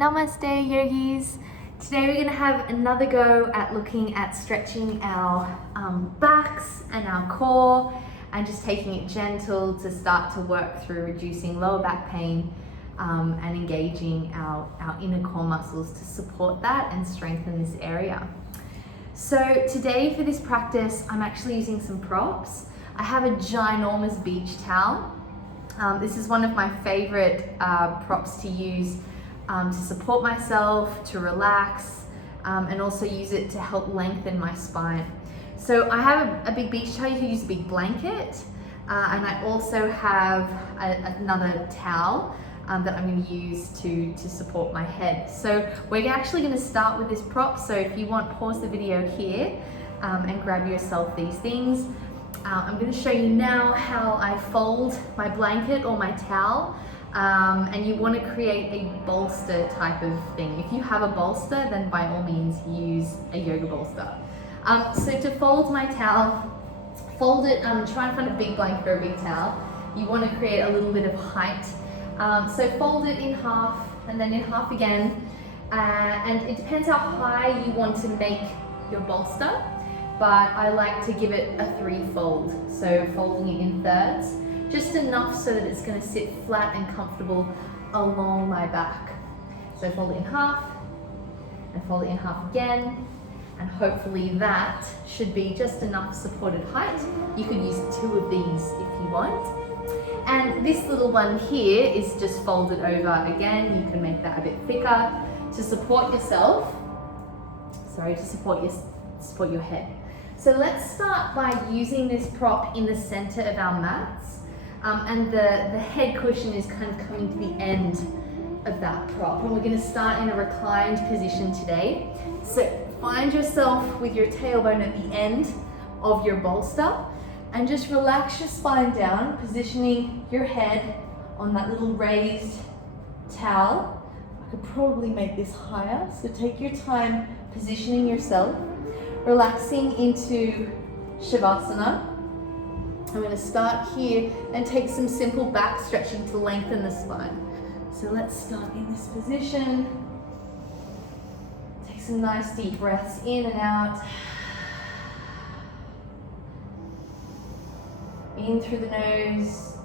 Namaste yogis. Today we're going to have another go at looking at stretching our backs and our core and just taking it gentle to start to work through reducing lower back pain and engaging our inner core muscles to support that and strengthen this area. So today for this practice, I'm actually using some props. I have a ginormous beach towel. This is one of my favorite props to use to support myself, to relax, and also use it to help lengthen my spine. So I have a big beach towel. You can use a big blanket, and I also have another towel that I'm going to use to support my head. So we're actually going to start with this prop. So if you want, pause the video here and grab yourself these things. I'm going to show you now how I fold my blanket or my towel. And you want to create a bolster type of thing. If you have a bolster, then by all means use a yoga bolster. So to fold my towel, fold it, try and find a big blanket or a big towel. You want to create a little bit of height. So fold it in half and then in half again. And it depends how high you want to make your bolster, but I like to give it a 3-fold. So folding it in thirds. Just enough so that it's going to sit flat and comfortable along my back. So fold it in half and fold it in half again, and hopefully that should be just enough supported height. You could use 2 of these if you want. And this little one here is just folded over again. You can make that a bit thicker to support yourself. Sorry, to support your head. So let's start by using this prop in the center of our mats. And the head cushion is kind of coming to the end of that prop. And we're going to start in a reclined position today. So find yourself with your tailbone at the end of your bolster and just relax your spine down, positioning your head on that little raised towel. I could probably make this higher, so take your time positioning yourself, relaxing into Shavasana. I'm going to start here and take some simple back stretching to lengthen the spine. So let's start in this position. Take some nice deep breaths in and out. In through the nose,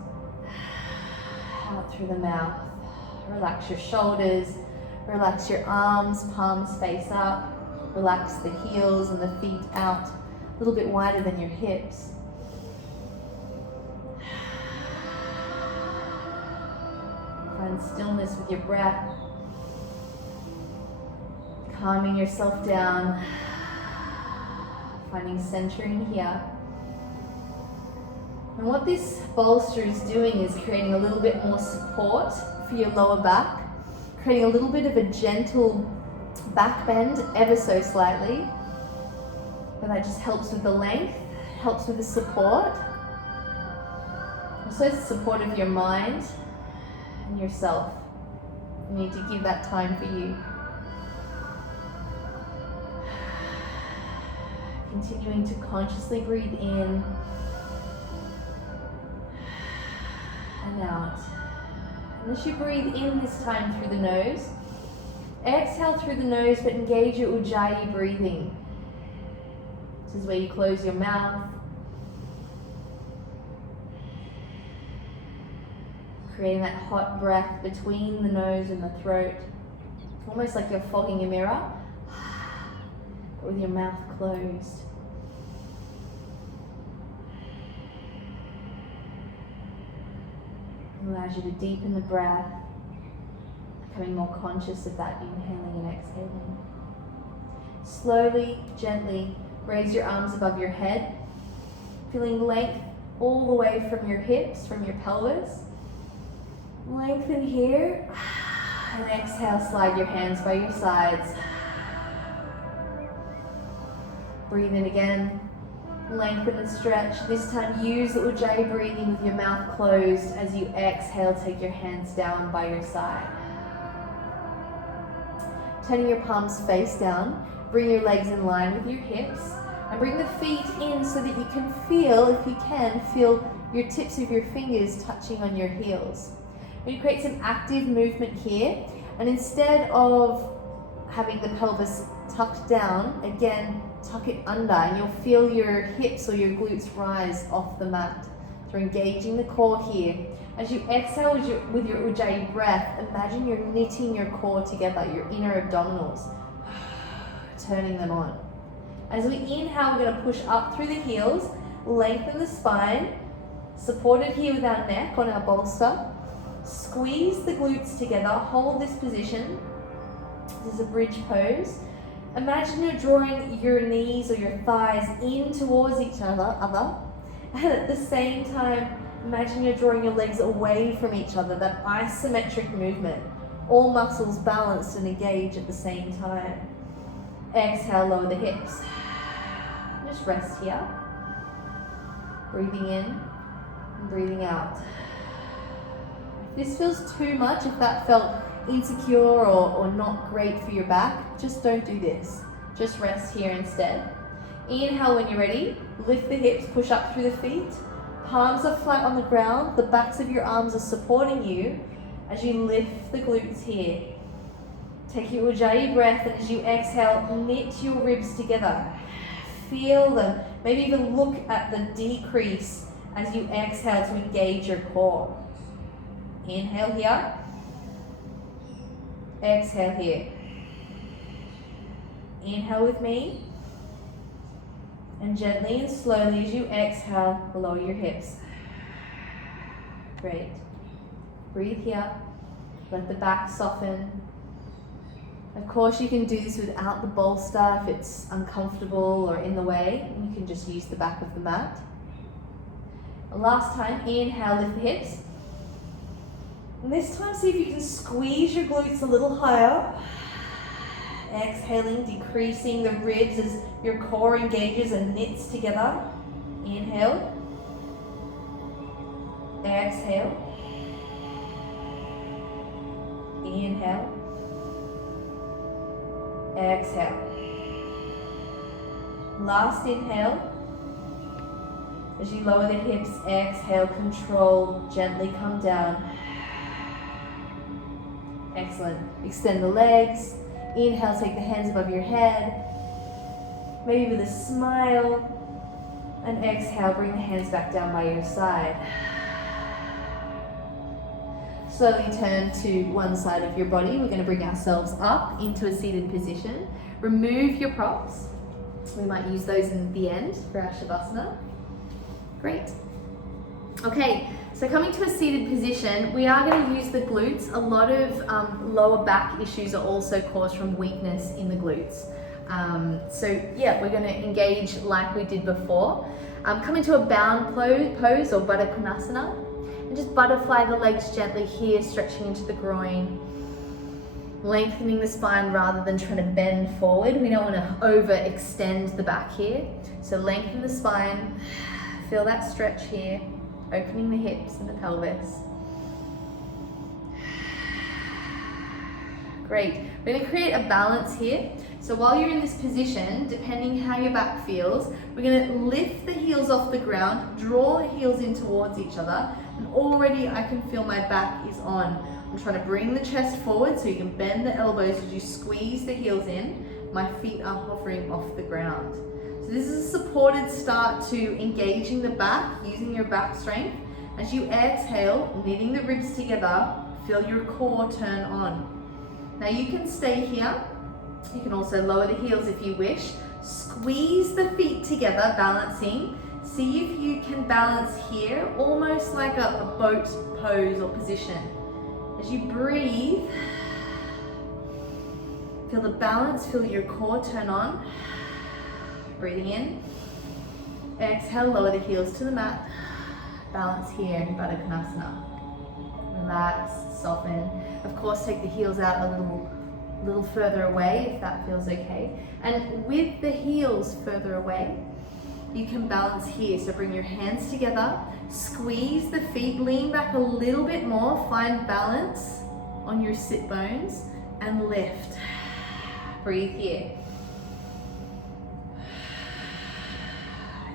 out through the mouth. Relax your shoulders, relax your arms, palms face up. Relax the heels and the feet out, a little bit wider than your hips. Find stillness with your breath, calming yourself down, finding centering here. And what this bolster is doing is creating a little bit more support for your lower back, creating a little bit of a gentle back bend, ever so slightly. But that just helps with the length, helps with the support. Also the support of your mind and yourself. You need to give that time for you. Continuing to consciously breathe in and out. And as you breathe in this time through the nose, exhale through the nose, but engage your Ujjayi breathing. This is where you close your mouth, creating that hot breath between the nose and the throat, almost like you're fogging a mirror, but with your mouth closed. It allows you to deepen the breath, becoming more conscious of that inhaling and exhaling. Slowly, gently, raise your arms above your head, feeling length all the way from your hips, from your pelvis. Lengthen here, and exhale, slide your hands by your sides. Breathe in again, lengthen and stretch. This time use the Ujjayi breathing with your mouth closed. As you exhale, take your hands down by your side. Turning your palms face down, bring your legs in line with your hips, and bring the feet in so that you can feel, if you can, feel your tips of your fingers touching on your heels. We create some active movement here, And instead of having the pelvis tucked down, again, tuck it under, and you'll feel your hips or your glutes rise off the mat. So engaging the core here. As you exhale with your Ujjayi breath, imagine you're knitting your core together, your inner abdominals, turning them on. As we inhale, we're going to push up through the heels, lengthen the spine, supported here with our neck on our bolster. Squeeze the glutes together, hold this position. This is a bridge pose. Imagine you're drawing your knees or your thighs in towards each other, and at the same time, imagine you're drawing your legs away from each other, that isometric movement. All muscles balanced and engaged at the same time. Exhale, lower the hips. Just rest here. Breathing in and breathing out. If this feels too much, if that felt insecure or not great for your back, just don't do this. Just rest here instead. Inhale when you're ready. Lift the hips, push up through the feet. Palms are flat on the ground. The backs of your arms are supporting you as you lift the glutes here. Take your Ujjayi breath, and as you exhale, knit your ribs together. Feel them. Maybe even look at the decrease as you exhale to engage your core. Inhale here. Exhale here. Inhale with me. And gently and slowly as you exhale, lower your hips. Great. Breathe here. Let the back soften. Of course, you can do this without the bolster if it's uncomfortable or in the way. You can just use the back of the mat. Last time, inhale, lift the hips. And this time, see if you can squeeze your glutes a little higher. Exhaling, decreasing the ribs as your core engages and knits together. Inhale. Exhale. Inhale. Exhale. Last inhale. As you lower the hips, exhale, control, gently come down. Excellent. Extend the legs. Inhale, take the hands above your head. Maybe with a smile. And exhale, bring the hands back down by your side. Slowly turn to one side of your body. We're going to bring ourselves up into a seated position. Remove your props. We might use those in the end for our Shavasana. Great. Okay, so coming to a seated position, we are going to use the glutes. A lot of lower back issues are also caused from weakness in the glutes. So yeah, we're going to engage like we did before. Come into a bound pose or Baddha Konasana. And just butterfly the legs gently here, stretching into the groin. Lengthening the spine rather than trying to bend forward. We don't want to overextend the back here. So lengthen the spine. Feel that stretch here. Opening the hips and the pelvis. Great. We're going to create a balance here. So while you're in this position, depending how your back feels, we're going to lift the heels off the ground, draw the heels in towards each other, and already I can feel my back is on. I'm trying to bring the chest forward so you can bend the elbows as you squeeze the heels in. My feet are hovering off the ground. So this is a supported start to engaging the back, using your back strength. As you exhale, knitting the ribs together, feel your core turn on. Now you can stay here. You can also lower the heels if you wish. Squeeze the feet together, balancing. See if you can balance here, almost like a boat pose or position. As you breathe, feel the balance, feel your core turn on. Breathing in. Exhale, lower the heels to the mat. Balance here in Baddha Konasana. Relax, soften. Of course, take the heels out a little further away if that feels okay. And with the heels further away, you can balance here. So bring your hands together, squeeze the feet, lean back a little bit more, find balance on your sit bones and lift. Breathe here.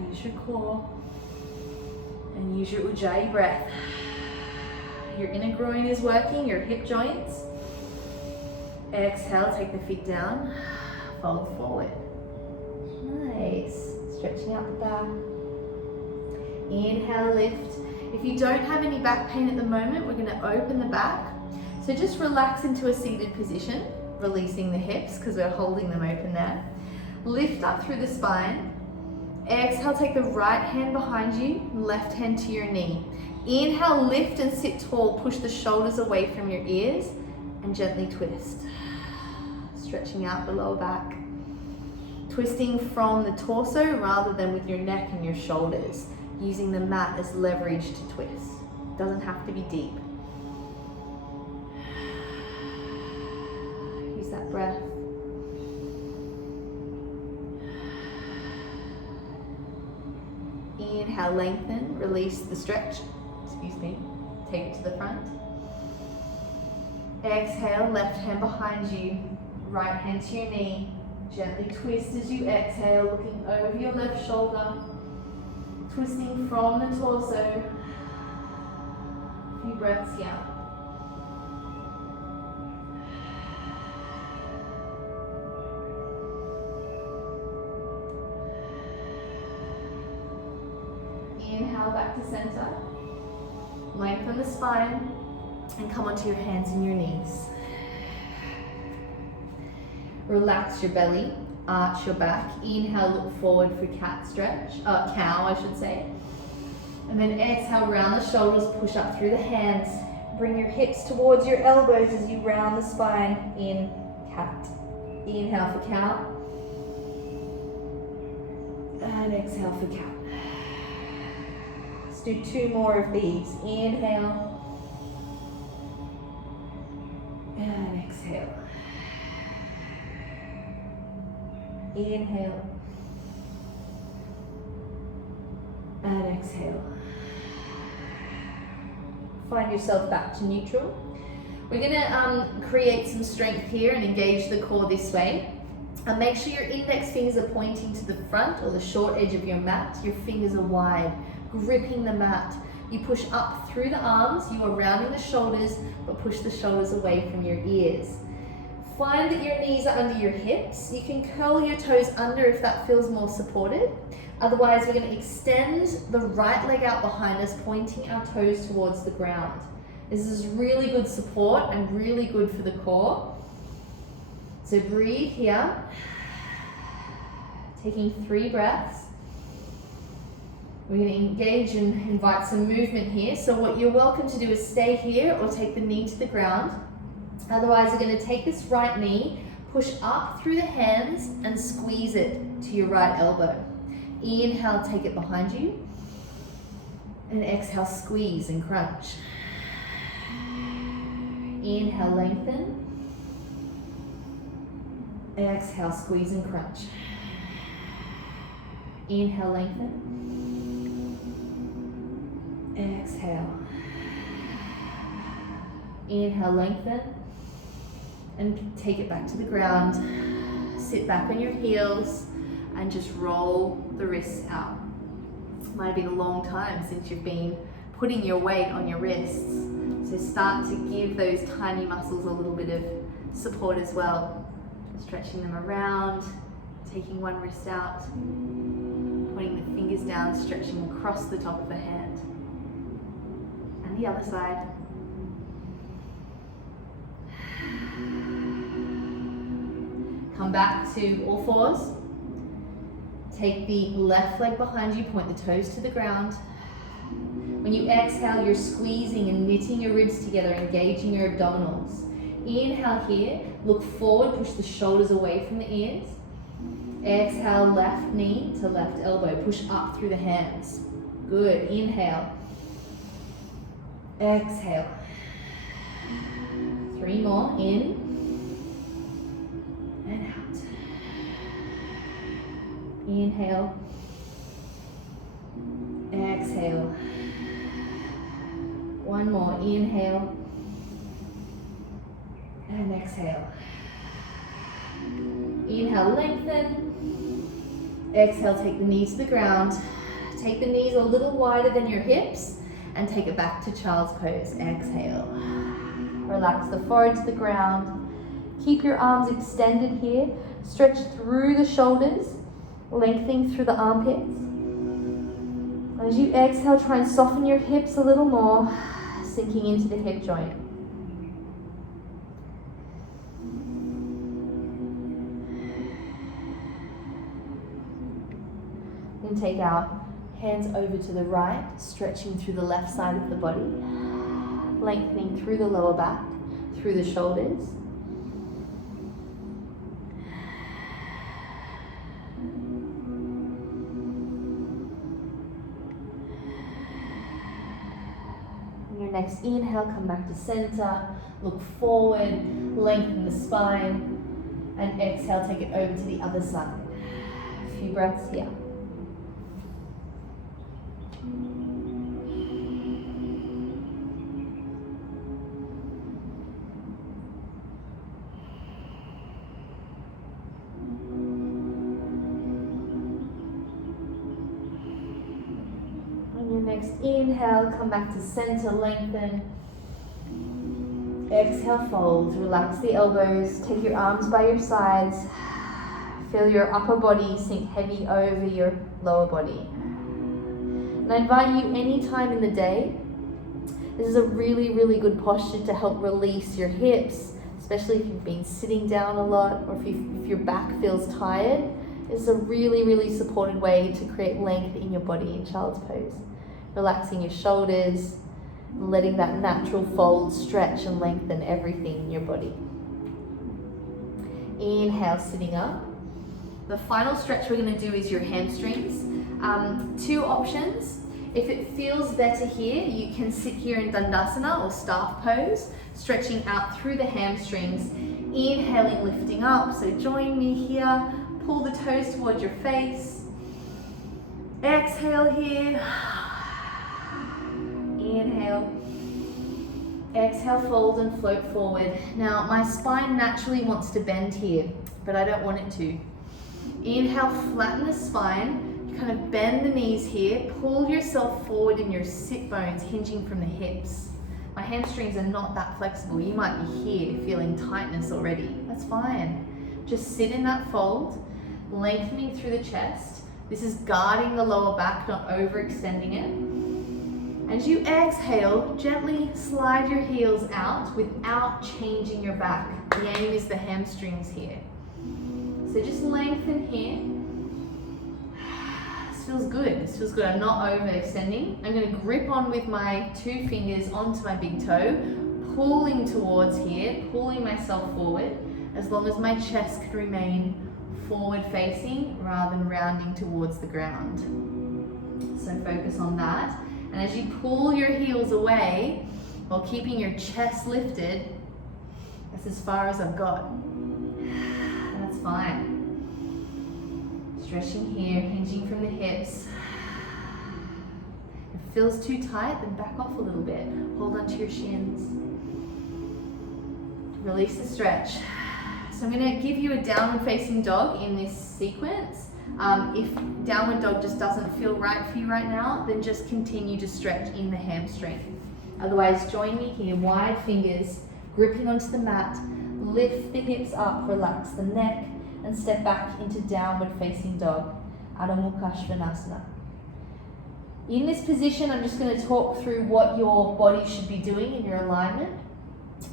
Use your core and use your Ujjayi breath. Your inner groin is working, your hip joints. Exhale, take the feet down, fold forward. Nice. Stretching out the back. Inhale, lift. If you don't have any back pain at the moment, we're going to open the back. So just relax into a seated position, releasing the hips because we're holding them open there. Lift up through the spine. Exhale, take the right hand behind you, left hand to your knee. Inhale, lift and sit tall. Push the shoulders away from your ears and gently twist. Stretching out the lower back. Twisting from the torso rather than with your neck and your shoulders. Using the mat as leverage to twist. Doesn't have to be deep. Use that breath. Inhale, lengthen, release the stretch. Excuse me. Take it to the front. Exhale, left hand behind you, right hand to your knee. Gently twist as you exhale, looking over your left shoulder. Twisting from the torso. A few breaths here. Inhale back to center. Lengthen the spine and come onto your hands and your knees. Relax your belly. Arch your back. Inhale, look forward for cat stretch, cow I should say. And then exhale, round the shoulders, push up through the hands. Bring your hips towards your elbows as you round the spine in cat. Inhale for cow. And exhale for cat. Let's do 2 more of these. Inhale. And exhale. Inhale and exhale. Find yourself back to neutral. We're going to create some strength here and engage the core this way. Make sure your index fingers are pointing to the front or the short edge of your mat. Your fingers are wide, gripping the mat. You push up through the arms. You are rounding the shoulders, but push the shoulders away from your ears. Find that your knees are under your hips. You can curl your toes under if that feels more supported. Otherwise, we're going to extend the right leg out behind us, pointing our toes towards the ground. This is really good support and really good for the core. So breathe here. Taking 3 breaths. We're going to engage and invite some movement here. So what you're welcome to do is stay here or take the knee to the ground. Otherwise, we're going to take this right knee, push up through the hands and squeeze it to your right elbow. Inhale, take it behind you. And exhale, squeeze and crunch. Inhale, lengthen. Exhale, squeeze and crunch. Inhale, lengthen. Exhale. Inhale, lengthen. And take it back to the ground. Sit back on your heels and just roll the wrists out. It might have been a long time since you've been putting your weight on your wrists. So start to give those tiny muscles a little bit of support as well. Stretching them around, taking one wrist out, putting the fingers down, stretching across the top of the hand. And the other side. Come back to all fours. Take the left leg behind you, point the toes to the ground. When you exhale, you're squeezing and knitting your ribs together, engaging your abdominals. Inhale here, look forward, push the shoulders away from the ears. Exhale, left knee to left elbow, push up through the hands. Good, inhale. Exhale. 3 more, in. And out. Inhale. Exhale. 1 more. Inhale. And exhale. Inhale, lengthen. Exhale, take the knees to the ground. Take the knees a little wider than your hips and take it back to child's pose. Exhale. Relax the forehead to the ground. Keep your arms extended here. Stretch through the shoulders, lengthening through the armpits. And as you exhale, try and soften your hips a little more, sinking into the hip joint. Then take our hands over to the right, stretching through the left side of the body, lengthening through the lower back, through the shoulders. On your next inhale, come back to center, look forward, lengthen the spine, and exhale, take it over to the other side. A few breaths here. Next inhale, come back to center, lengthen. Exhale, fold. Relax the elbows. Take your arms by your sides. Feel your upper body sink heavy over your lower body. And I invite you anytime in the day. This is a really, really good posture to help release your hips, especially if you've been sitting down a lot or if your back feels tired. This is a really, really supported way to create length in your body in child's pose. Relaxing your shoulders, letting that natural fold stretch and lengthen everything in your body. Inhale, sitting up. The final stretch we're going to do is your hamstrings. Two options. If it feels better here, you can sit here in Dandasana or staff pose, stretching out through the hamstrings. Inhaling, lifting up. So join me here. Pull the toes towards your face. Exhale here. Inhale, exhale, fold and float forward. Now my spine naturally wants to bend here, but I don't want it to. Inhale, flatten the spine, you kind of bend the knees here, pull yourself forward in your sit bones, hinging from the hips. My hamstrings are not that flexible. You might be here feeling tightness already. That's fine. Just sit in that fold, lengthening through the chest. This is guarding the lower back, not overextending it. As you exhale, gently slide your heels out without changing your back. The aim is the hamstrings here. So just lengthen here. This feels good. This feels good. I'm not overextending. I'm going to grip on with my 2 fingers onto my big toe, pulling towards here, pulling myself forward, as long as my chest can remain forward facing rather than rounding towards the ground. So focus on that. And as you pull your heels away while keeping your chest lifted, that's as far as I've got. That's fine. Stretching here, hinging from the hips. If it feels too tight, then back off a little bit. Hold onto your shins. Release the stretch. So I'm going to give you a downward facing dog in this sequence. If downward dog just doesn't feel right for you right now, then just continue to stretch in the hamstring. Otherwise, join me here, wide fingers, gripping onto the mat, lift the hips up, relax the neck, and step back into downward facing dog, Adho Mukha Svanasana. In this position, I'm just going to talk through what your body should be doing in your alignment.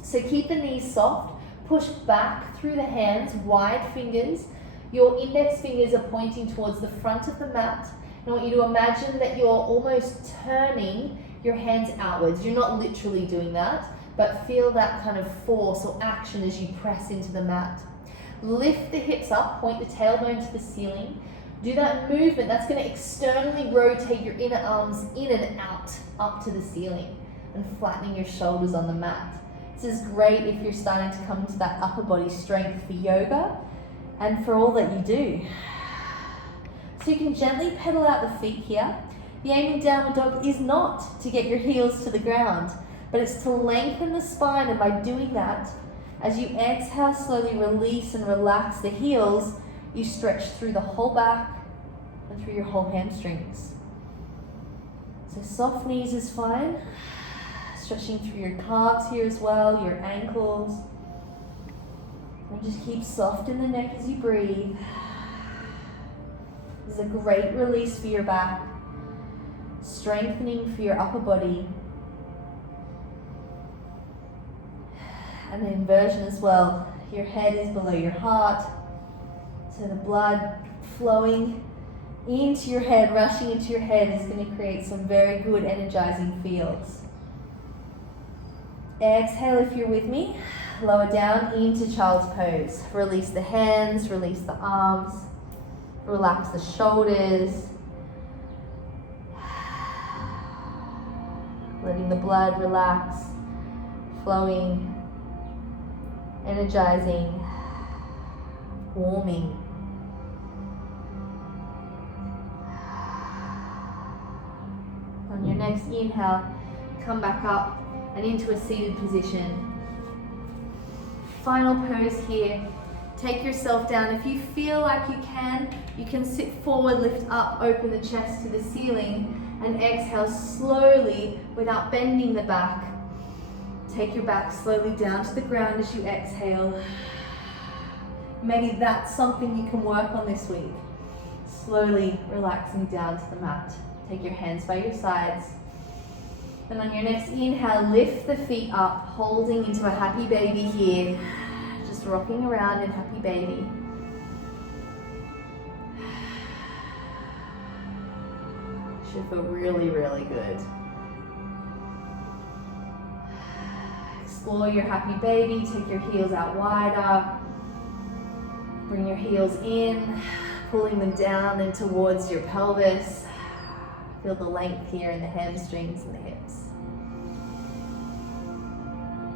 So keep the knees soft, push back through the hands, wide fingers. Your index fingers are pointing towards the front of the mat. I want you to imagine that you're almost turning your hands outwards. You're not literally doing that, but feel that kind of force or action as you press into the mat. Lift the hips up, point the tailbone to the ceiling. Do that movement. That's going to externally rotate your inner arms in and out, up to the ceiling, and flattening your shoulders on the mat. This is great if you're starting to come into that upper body strength for yoga and for all that you do. So you can gently pedal out the feet here. The aim in downward dog is not to get your heels to the ground, but it's to lengthen the spine, and by doing that, as you exhale, slowly release and relax the heels, you stretch through the whole back and through your whole hamstrings. So soft knees is fine. Stretching through your calves here as well, your ankles. And just keep soft in the neck as you breathe. This is a great release for your back, strengthening for your upper body. And the inversion as well. Your head is below your heart, so the blood flowing into your head, rushing into your head, is going to create some very good energizing fields. Exhale if you're with me. Lower down into child's pose. Release the hands, release the arms, relax the shoulders. Letting the blood relax, flowing, energizing, warming. On your next inhale, come back up and into a seated position. Final pose here. Take yourself down. If you feel like you can sit forward, lift up, open the chest to the ceiling, and exhale slowly without bending the back. Take your back slowly down to the ground as you exhale. Maybe that's something you can work on this week. Slowly relaxing down to the mat. Take your hands by your sides. And on your next inhale, lift the feet up, holding into a happy baby here. Just rocking around in happy baby. Should feel really, really good. Explore your happy baby. Take your heels out wider. Bring your heels in, pulling them down and towards your pelvis. Feel the length here in the hamstrings and the hips.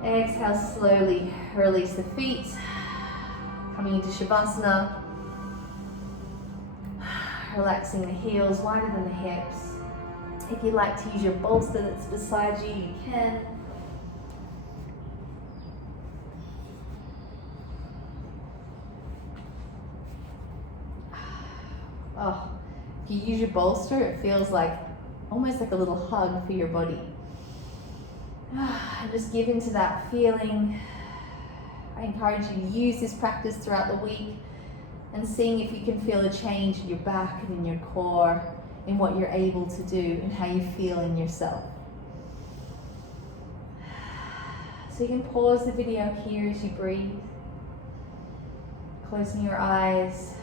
Exhale slowly, release the feet. Coming into Shavasana. Relaxing the heels wider than the hips. If you'd like to use your bolster that's beside you, you can. Oh, if you use your bolster, it feels like almost like a little hug for your body. And just give into that feeling. I encourage you to use this practice throughout the week and seeing if you can feel a change in your back and in your core, in what you're able to do and how you feel in yourself. So you can pause the video here as you breathe, closing your eyes.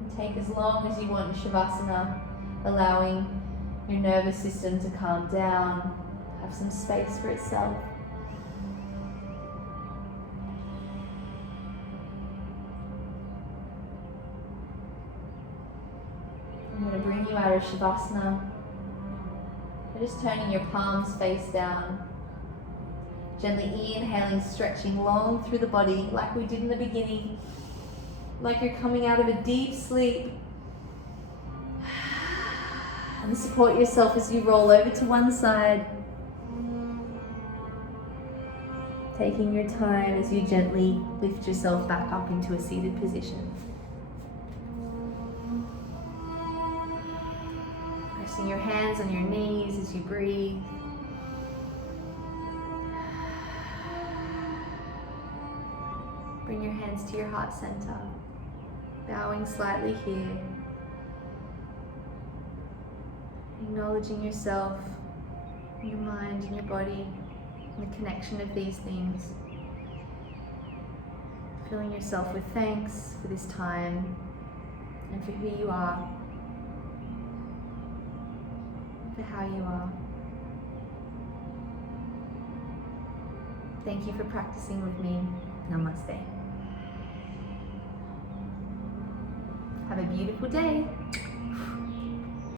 And take as long as you want in Shavasana, allowing your nervous system to calm down, have some space for itself. I'm going to bring you out of Shavasana. You're just turning your palms face down. Gently inhaling, stretching long through the body like we did in the beginning. Like you're coming out of a deep sleep. And support yourself as you roll over to one side. Taking your time as you gently lift yourself back up into a seated position. Pressing your hands on your knees as you breathe. Bring your hands to your heart center. Bowing slightly here. Acknowledging yourself, your mind and your body, and the connection of these things. Filling yourself with thanks for this time and for who you are, for how you are. Thank you for practicing with me. Namaste. Have a beautiful day.